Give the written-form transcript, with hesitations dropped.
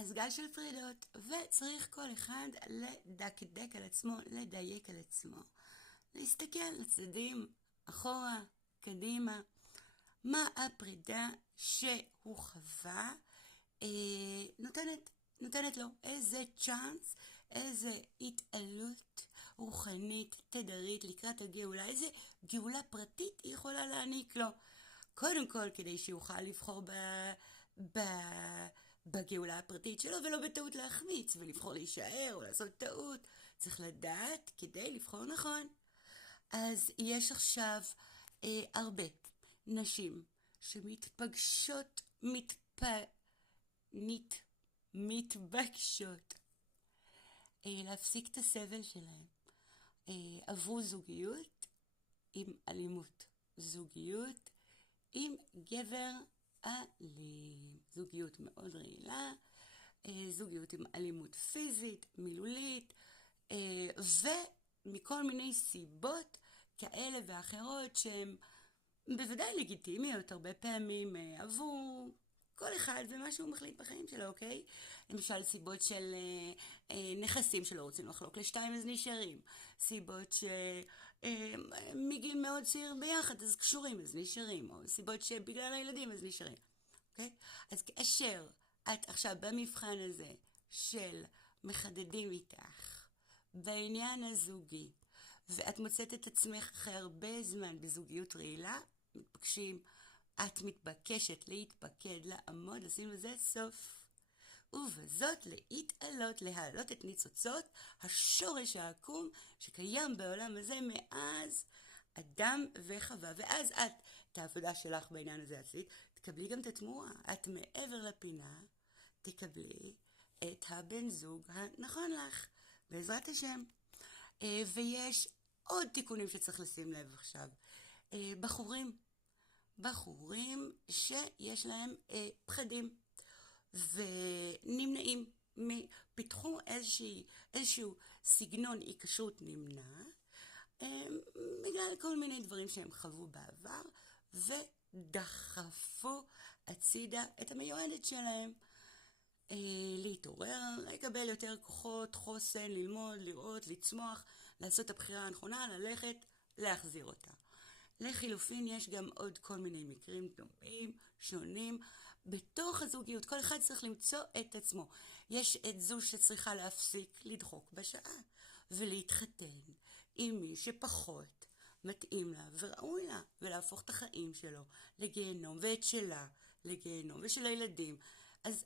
אז גל של פרידות, וצריך כל אחד לדקדק על עצמו, לדייק על עצמו, להסתכל לצדדים, אחורה, קדימה, מה הפרידה שהוא חווה נותנת לו, איזה צ'אנס, איזה התעלות רוחנית, תדרית לקראת הגאולה, איזה גאולה פרטית היא יכולה להעניק לו. קודם כל כדי שיוכל לבחור ב... בגאולה הפרטית שלו, ולא בטעות להחמיץ, ולבחור להישאר או לעשות טעות. צריך לדעת כדי לבחור נכון. אז יש עכשיו הרבה נשים שמתפגשות, מתבקשות להפסיק את הסבל שלהם. עברו זוגיות עם אלימות, זוגיות עם גבר אלים, זוגיות מאוד רעילה, זוגיות עם אלימות פיזית, מילולית, ומכל מיני סיבות כאלה ואחרות שהן בוודאי לגיטימיות, הרבה פעמים עבור כל אחד ומה שהוא מחליט בחיים שלו, אוקיי? למשל סיבות של נכסים שלא רוצים לחלוק לשתיים אז נשארים, סיבות שמגיל מאוד צעיר ביחד אז קשורים אז נשארים, או סיבות שבגלל הילדים אז נשארים, אוקיי? אז כאשר את עכשיו במבחן הזה של מחדדים איתך בעניין הזוגי, ואת מוצאת את עצמך אחרי הרבה זמן בזוגיות רעילה, את מתבקשת להתפקד, לעמוד, לשים לזה סוף. ובזאת להתעלות, להעלות את ניצוצות השורש העקום שקיים בעולם הזה מאז אדם וחווה. ואז את העבודה שלך בעניין הזה עשית, תקבלי גם את התמורה. את מעבר לפינה, תקבלי את הבן זוג הנכון לך, בעזרת השם. ויש עוד תיקונים שצריך לשים לב עכשיו. בחורים שיש להם פחדים ונמנעים, פיתחו איזשהו סגנון היקשרות נמנע, בגלל כל מיני דברים שהם חוו בעבר, ודחפו הצידה את המיועדת שלהם. להתעורר, לקבל יותר כוחות, חוסן, ללמוד, לראות, לצמוח, לעשות את הבחירה הנכונה, ללכת, להחזיר אותה. לחילופין יש גם עוד כל מיני מקרים דומים, שונים, בתוך הזוגיות. כל אחד צריך למצוא את עצמו. יש את זו שצריכה להפסיק לדחוק בשעה, ולהתחתן עם מי שפחות מתאים לה וראוי לה, ולהפוך את החיים שלו לגיהנום, ואת שלה לגיהנום, ושל הילדים. אז